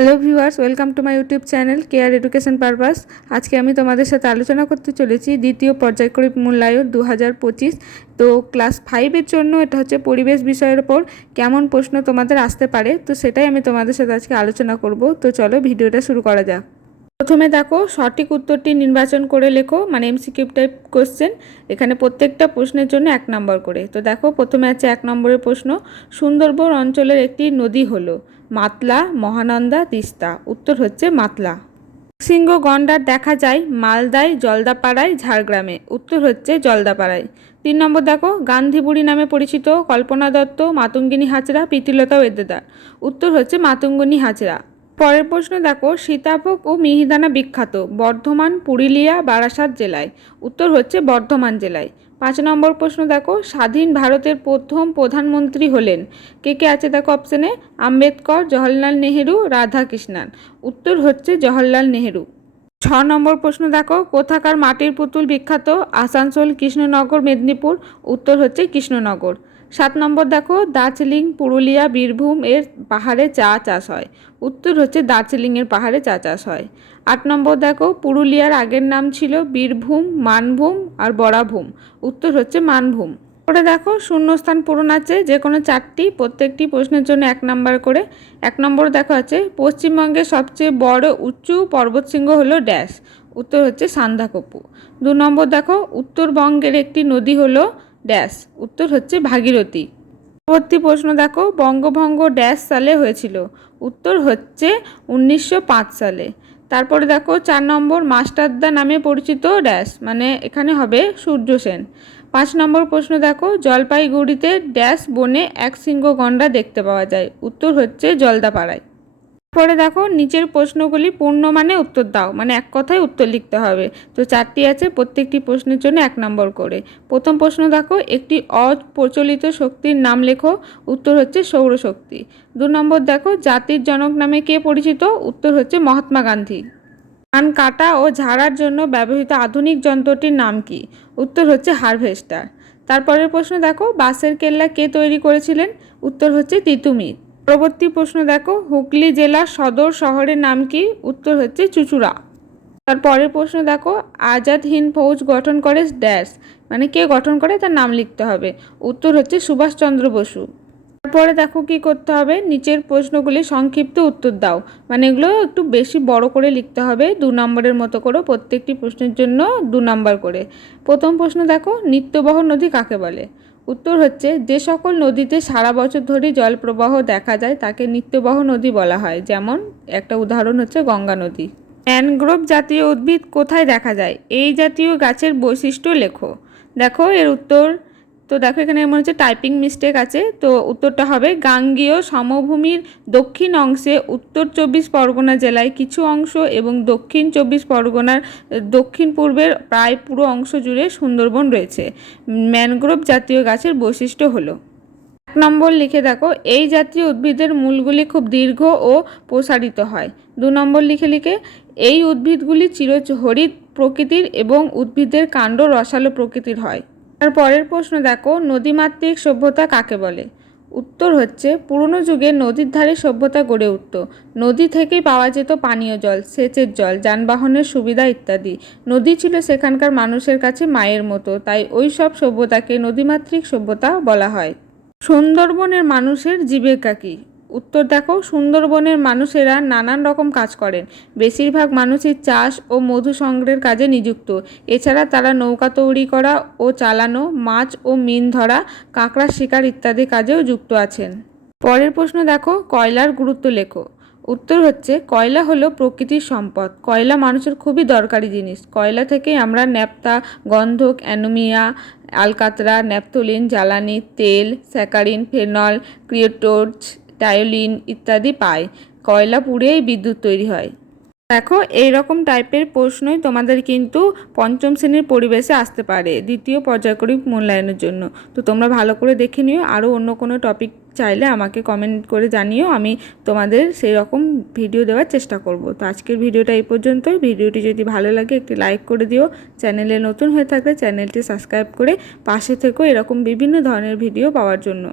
Hello viewers, welcome to my YouTube channel care education purpose. আজকে আমি তোমাদের সাথে আলোচনা করতে চলেছি দ্বিতীয় পর্যায়ক্রমিক মূল্যায়ন 2025। তো ক্লাস 5-এর জন্য এটা হচ্ছে পরিবেশ বিষয়ের ওপর কেমন প্রশ্ন তোমাদের আসতে পারে, তো সেটাই আমি তোমাদের সাথে আজকে আলোচনা করব। তো চলো ভিডিওটা শুরু করা যাক। প্রথমে দেখো, সঠিক উত্তরটি নির্বাচন করে লেখো, মানে এমসিকিউ টাইপ কোশ্চেন। এখানে প্রত্যেকটা প্রশ্নের জন্য 1 নম্বর করে। তো দেখো, প্রথমে আছে 1 নম্বরের প্রশ্ন, সুন্দরবন অঞ্চলের একটি নদী হলো মাতলা, মহানন্দা, তিস্তা। উত্তর হচ্ছে মাতলা। সিংহ গন্ডার দেখা যায় মালদায়, জলদাপাড়ায়, ঝাড়গ্রামে। উত্তর হচ্ছে জলদাপাড়ায়। 3 নম্বর দেখো, গান্ধী বুড়ি নামে পরিচিত কল্পনা দত্ত, মাতঙ্গিনী হাজরা, প্রীতিলতা ওয়েদেদার। উত্তর হচ্ছে মাতঙ্গিনী হাজরা। পরের প্রশ্ন দেখো, সীতাভোগ ও মিহিদানা বিখ্যাত বর্ধমান, পুরুলিয়া, বারাসাত জেলায়। উত্তর হচ্ছে বর্ধমান জেলায়। 5 নম্বর প্রশ্ন দেখো, স্বাধীন ভারতের প্রথম প্রধানমন্ত্রী হলেন। কে কে আছে দেখো অপশানে, আম্বেদকর, জওহরলাল নেহেরু, রাধাকৃষ্ণান। উত্তর হচ্ছে জওহরলাল নেহেরু। 6 নম্বর প্রশ্ন দেখো, কোথাকার মাটির পুতুল বিখ্যাত। আসানসোল, কৃষ্ণনগর, মেদিনীপুর। উত্তর হচ্ছে কৃষ্ণনগর। 7 নম্বর দেখো, দার্জিলিং, পুরুলিয়া, বীরভূম এর পাহাড়ে চা চাষ হয়। উত্তর হচ্ছে দার্জিলিংয়ের পাহাড়ে চা চাষ হয়। 8 নম্বর দেখো, পুরুলিয়ার আগের নাম ছিল বীরভূম, মানভূম আর বরাভূম। উত্তর হচ্ছে মানভূম। পরে দেখো, শূন্যস্থান পূরণ আছে যে কোনো 4টি, প্রত্যেকটি প্রশ্নের জন্য 1 নম্বর করে। 1 নম্বর দেখো আছে, পশ্চিমবঙ্গের সবচেয়ে বড় উঁচু পর্বতশৃঙ্গ হলো ড্যাশ। উত্তর হচ্ছে সান্দাকফু। 2 নম্বর দেখো, উত্তরবঙ্গের একটি নদী হলো ড্যাশ। উত্তর হচ্ছে ভাগীরথী। পরবর্তী প্রশ্ন দেখো, বঙ্গভঙ্গ ড্যাশ সালে হয়েছিল। উত্তর হচ্ছে 1905 সালে। তারপরে দেখো 4 নম্বর, মাস্টারদা নামে পরিচিত ড্যাশ, মানে এখানে হবে সূর্য সেন। 5 নম্বর প্রশ্ন দেখো, জলপাইগুড়িতে ড্যাশ বনে এক সিংহ গন্ডার দেখতে পাওয়া যায়। উত্তর হচ্ছে জলদাপাড়ায়। পরে দেখো, নিচের প্রশ্নগুলি পূর্ণ মানে উত্তর দাও, মানে এক কথায় উত্তর লিখতে হবে। তো 4টি আছে, প্রত্যেকটি প্রশ্নের জন্য 1 নম্বর করে। প্রথম প্রশ্ন দেখো, একটি অপ্রচলিত শক্তির নাম লেখো। উত্তর হচ্ছে সৌরশক্তি। 2 নম্বর দেখো, জাতির জনক নামে কে পরিচিত। উত্তর হচ্ছে মহাত্মা গান্ধী। ধান কাটা ও ঝাড়ার জন্য ব্যবহৃত আধুনিক যন্ত্রটির নাম কি। উত্তর হচ্ছে হারভেস্টার। তারপরের প্রশ্ন দেখো, বাঁশের কেল্লা কে তৈরি করেছিলেন। উত্তর হচ্ছে তিতুমির। পরবর্তী প্রশ্ন দেখো, হুগলি জেলার সদর শহরের নাম কি। উত্তর হচ্ছে চুঁচুড়া। তারপরের প্রশ্ন দেখো, আজাদ হিন্দ ফৌজ গঠন করে ড্যাশ, মানে কে গঠন করে তার নাম লিখতে হবে। উত্তর হচ্ছে সুভাষচন্দ্র বসু। তারপরে দেখো কি করতে হবে, নিচের প্রশ্নগুলি সংক্ষিপ্ত উত্তর দাও, মানে এগুলো একটু বেশি বড় করে লিখতে হবে। 2 নম্বরের মতো করে, প্রত্যেকটি প্রশ্নের জন্য 2 নম্বর করে। প্রথম প্রশ্ন দেখো, নিত্যবহ নদী কাকে বলে। উত্তর হচ্ছে, যে সকল নদীতে সারা বছর ধরে জল প্রবাহ দেখা যায় তাকে নিত্যবহ নদী বলা হয়। যেমন একটা উদাহরণ হচ্ছে গঙ্গা নদী। ম্যানগ্রোভ জাতীয় উদ্ভিদ কোথায় দেখা যায়। এই জাতীয় গাছের বৈশিষ্ট্য লেখো। দেখো এর উত্তর, তো দেখো এখানে মনে হচ্ছে টাইপিং মিস্টেক আছে, তো উত্তরটা হবে, গাঙ্গেয় সমভূমির দক্ষিণ অংশে উত্তর 24 পরগনা জেলায় কিছু অংশ এবং দক্ষিণ 24 পরগনার দক্ষিণ পূর্বের প্রায় পুরো অংশ জুড়ে সুন্দরবন রয়েছে। ম্যানগ্রোভ জাতীয় গাছের বৈশিষ্ট্য হলো। 1 নম্বর লিখে দেখো, এই জাতীয় উদ্ভিদের মূলগুলি খুব দীর্ঘ ও প্রসারিত হয়। 2 নম্বর লিখে এই উদ্ভিদগুলি চিরহরিৎ প্রকৃতির এবং উদ্ভিদের কাণ্ড রসালো প্রকৃতির হয়। তারপরের প্রশ্ন দেখো, নদীমাতৃক সভ্যতা কাকে বলে। উত্তর হচ্ছে, পুরনো যুগে নদীর ধারে সভ্যতা গড়ে উঠত। নদী থেকেই পাওয়া যেত পানীয় জল, সেচের জল, যানবাহনের সুবিধা ইত্যাদি। নদী ছিল সেখানকার মানুষের কাছে মায়ের মতো, তাই ওই সব সভ্যতাকে নদীমাতৃক সভ্যতা বলা হয়। সুন্দরবনের মানুষের জীবিকা কী। উত্তর দেখো, সুন্দরবনের মানুষেরা নানান রকম কাজ করেন। বেশিরভাগ মানুষই চাষ ও মধু সংগ্রহের কাজে নিযুক্ত। এছাড়া তারা নৌকা তৈরি করা ও চালানো, মাছ ও মিন ধরা, কাঁকড়া শিকার ইত্যাদি কাজেও যুক্ত আছেন। পরের প্রশ্ন দেখো, কয়লার গুরুত্ব লেখো। উত্তর হচ্ছে, কয়লা হলো প্রকৃতির সম্পদ। কয়লা মানুষের খুবই দরকারি জিনিস। কয়লা থেকেই আমরা ন্যাপথা, গন্ধক, অ্যামোনিয়া, আলকাতরা, ন্যাপথলিন, জ্বালানি, তেল, স্যাকারিন, ফেনল, ক্রিয়েটোজ, টায়োলিন ইত্যাদি পাই। কয়লা পুড়িয়েই বিদ্যুৎ তৈরি হয়। দেখো এইরকম টাইপের প্রশ্নই তোমাদের কিন্তু 5ম শ্রেণীর পরিবেশে আসতে পারে দ্বিতীয় পর্যায়ক্রমিক মূল্যায়নের জন্য। তো তোমরা ভালো করে দেখে নিও। আরও অন্য কোনো টপিক চাইলে আমাকে কমেন্ট করে জানিও, আমি তোমাদের সেই রকম ভিডিও দেওয়ার চেষ্টা করব। তো আজকের ভিডিওটা এই পর্যন্তই। ভিডিওটি যদি ভালো লাগে একটি লাইক করে দিও। চ্যানেলে নতুন হয়ে থাকলে চ্যানেলটি সাবস্ক্রাইব করে পাশে থেকো এরকম বিভিন্ন ধরনের ভিডিও পাওয়ার জন্য।